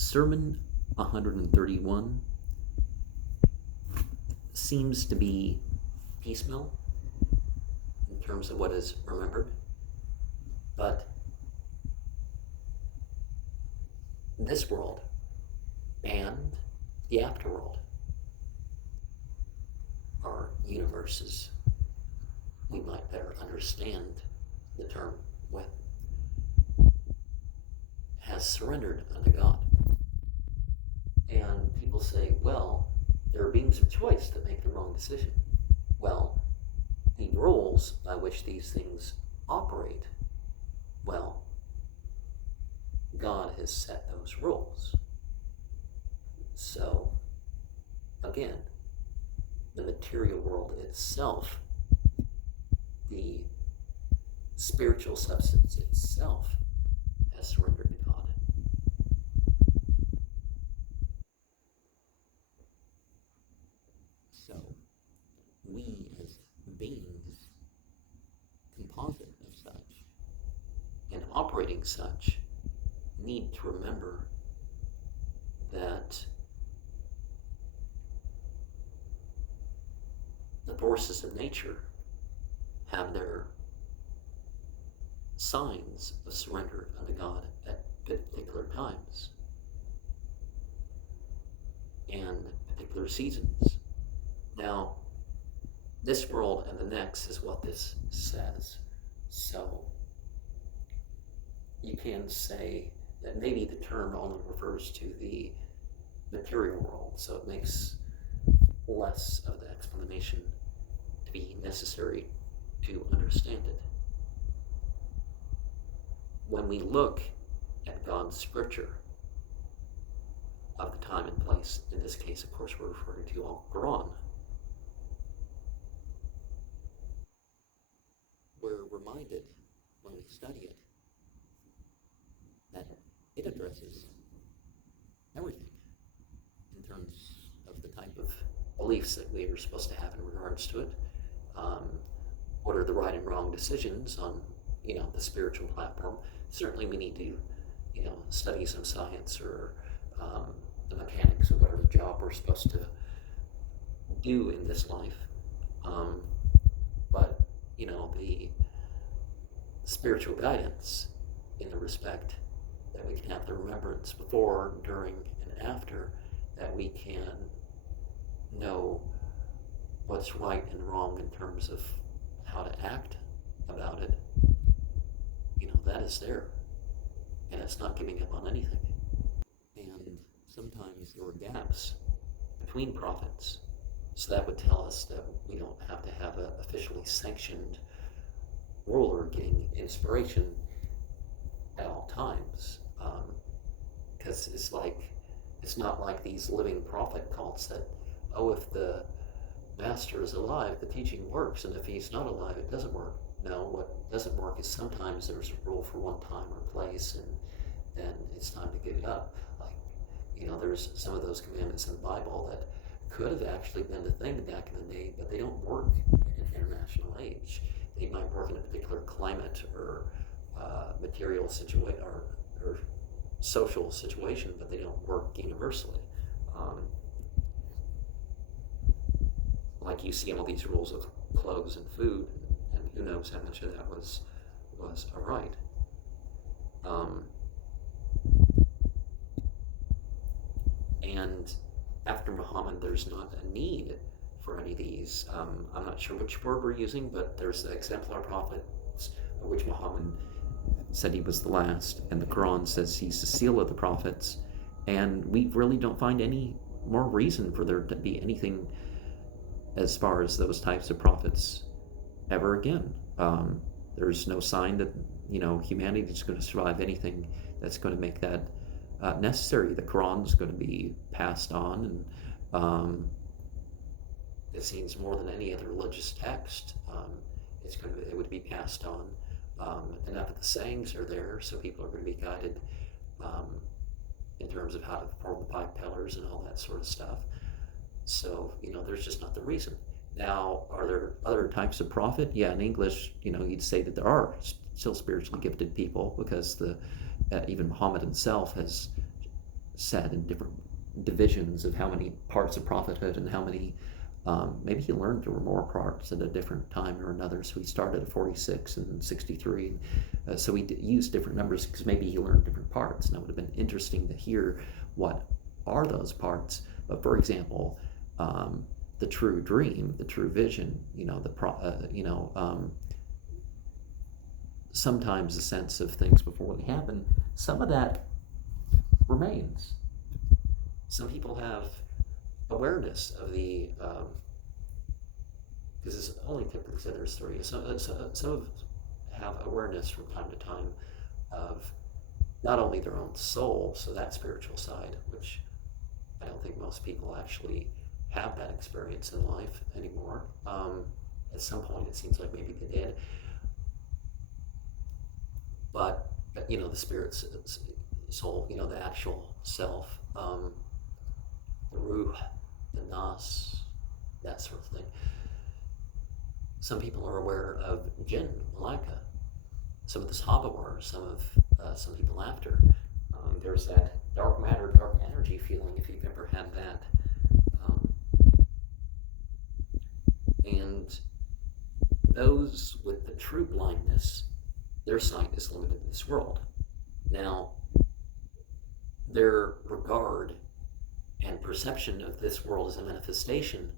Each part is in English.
Sermon 131 seems to be piecemeal in terms of what is remembered, but this world and the afterworld are universes we might better understand the term with, has surrendered unto God. And people say, well, there are beings of choice that make the wrong decision. Well, the rules by which these things operate, well, God has set those rules. So, again, the material world itself, the spiritual substance itself, has surrendered to God. So, we as beings, composite of such, and operating such, need to remember that the forces of nature have their signs of surrender unto God at particular times and particular seasons. Now, this world and the next is what this says. So, you can say that maybe the term only refers to the material world, so it makes less of the explanation to be necessary to understand it. When we look at God's scripture of the time and place, in this case, of course, we're referring to Al-Quran, we're reminded when we study it that it addresses everything in terms of the type of beliefs that we are supposed to have in regards to it. What are the right and wrong decisions on, the spiritual platform? Certainly we need to, study some science or the mechanics of whatever job we're supposed to do in this life. But, the spiritual guidance in the respect that we can have the remembrance before, during, and after, that we can know what's right and wrong in terms of how to act about it, that is there. And it's not giving up on anything. And sometimes there were gaps between prophets. So that would tell us that we don't have to have an officially sanctioned ruler getting inspiration at all times. Because it's not like these living prophet cults that, if the master is alive, the teaching works, and if he's not alive, it doesn't work. No, what doesn't work is sometimes there's a rule for one time or place, and then it's time to give it up. There's some of those commandments in the Bible that could have actually been the thing back in the day, but they don't work in an international age. They might work in a particular climate or material situation or social situation, but they don't work universally. Like you see all these rules of clothes and food, and who knows how much of that was a right. And after Muhammad, there's not a need for any of these. I'm not sure which word we're using, but there's the exemplar prophets, of which Muhammad said he was the last, and the Quran says he's the seal of the prophets, and we really don't find any more reason for there to be anything as far as those types of prophets ever again. There's no sign that humanity is going to survive anything that's going to make that necessary. The Quran is going to be passed on, and it seems more than any other religious text, it would be passed on. Enough of the sayings are there, so people are going to be guided in terms of how to form the 5 pillars and all that sort of stuff. So, there's just not the reason. Now, are there other types of prophet? Yeah, in English, you'd say that there are still spiritually gifted people, because even Muhammad himself has said in different divisions of how many parts of prophethood and how many. Maybe he learned there were more parts at a different time or another, so he started at 46 and 63. So he used different numbers because maybe he learned different parts, and it would have been interesting to hear what are those parts. But for example, the true dream, the true vision, sometimes the sense of things before they happen, some of that remains. Some people have awareness of the, because it's only typically said there's three. Some have awareness from time to time of not only their own soul, so that spiritual side, which I don't think most people actually have that experience in life anymore. At some point, it seems like maybe they did. But, the spirit's soul, the actual self, the ruh, the nas, that sort of thing. Some people are aware of jinn, malaika. Some of the Sahaba were, some people after. There's that dark matter, dark energy feeling, if you've ever had that. And those with the true blindness, their sight is limited in this world. Now, their regard and perception of this world as a manifestation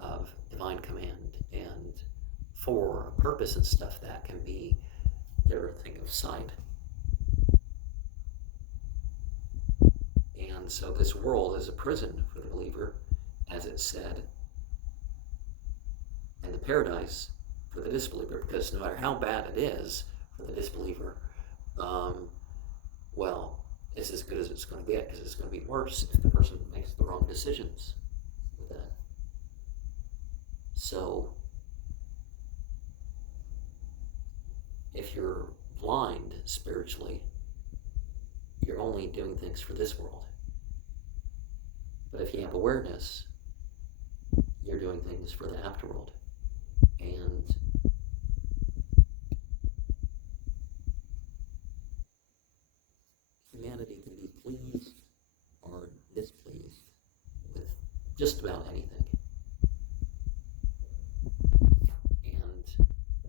of divine command and for a purpose and stuff, that can be their thing of sight. And so this world is a prison for the believer, as it said, and the paradise for the disbeliever, because no matter how bad it is for the disbeliever, well, it's as good as it's going to get, because it's going to be worse if the person makes the wrong decisions with that. So, if you're blind spiritually, you're only doing things for this world. But if you have awareness, you're doing things for the afterworld. And humanity can be pleased or displeased with just about anything. And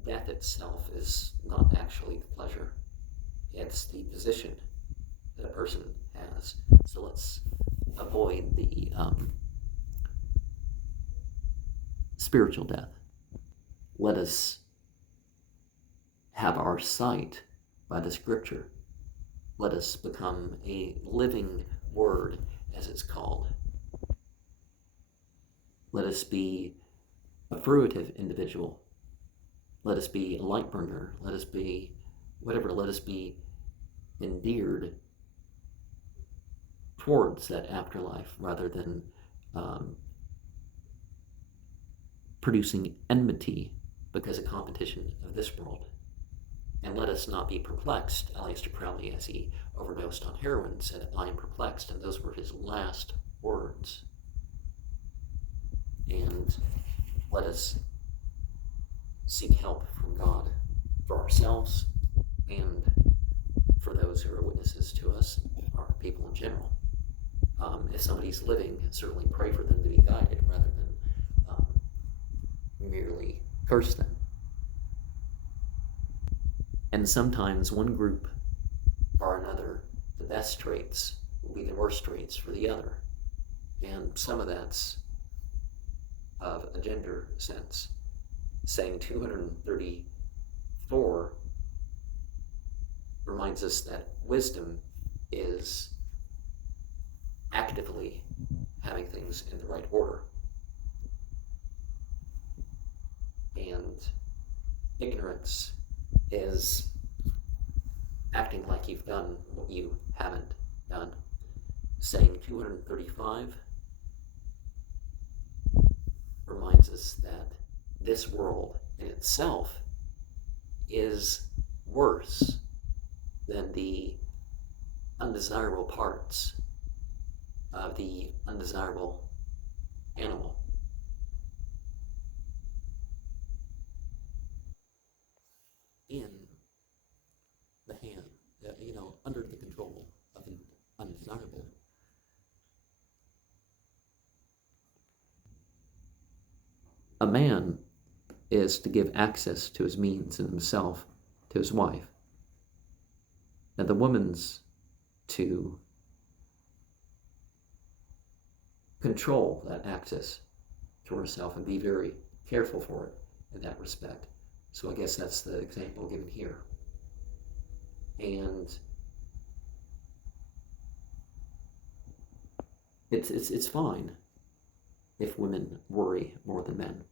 death itself is not actually the pleasure. It's the position that a person has. So let's avoid the spiritual death. Let us have our sight by the scripture. Let us become a living word, as it's called. Let us be a fruitive individual. Let us be a light bringer. Let us be whatever. Let us be endeared towards that afterlife rather than producing enmity because of competition of this world. And let us not be perplexed. Aleister Crowley, as he overdosed on heroin, said, "I am perplexed," and those were his last words. And let us seek help from God for ourselves and for those who are witnesses to us, our people in general. If somebody's living, certainly pray for them to be guided rather than merely curse them. And sometimes one group or another, the best traits will be the worst traits for the other. And some of that's of a gender sense. Saying 234 reminds us that wisdom is actively having things in the right order. And ignorance is acting like you've done what you haven't done. Saying 235 reminds us that this world in itself is worse than the undesirable parts of the undesirable animal. In the hand, under the control of an undesirable is to give access to his means and himself to his wife. Now the woman's to control that access to herself and be very careful for it in that respect. So I guess that's the example given here. And it's fine if women worry more than men.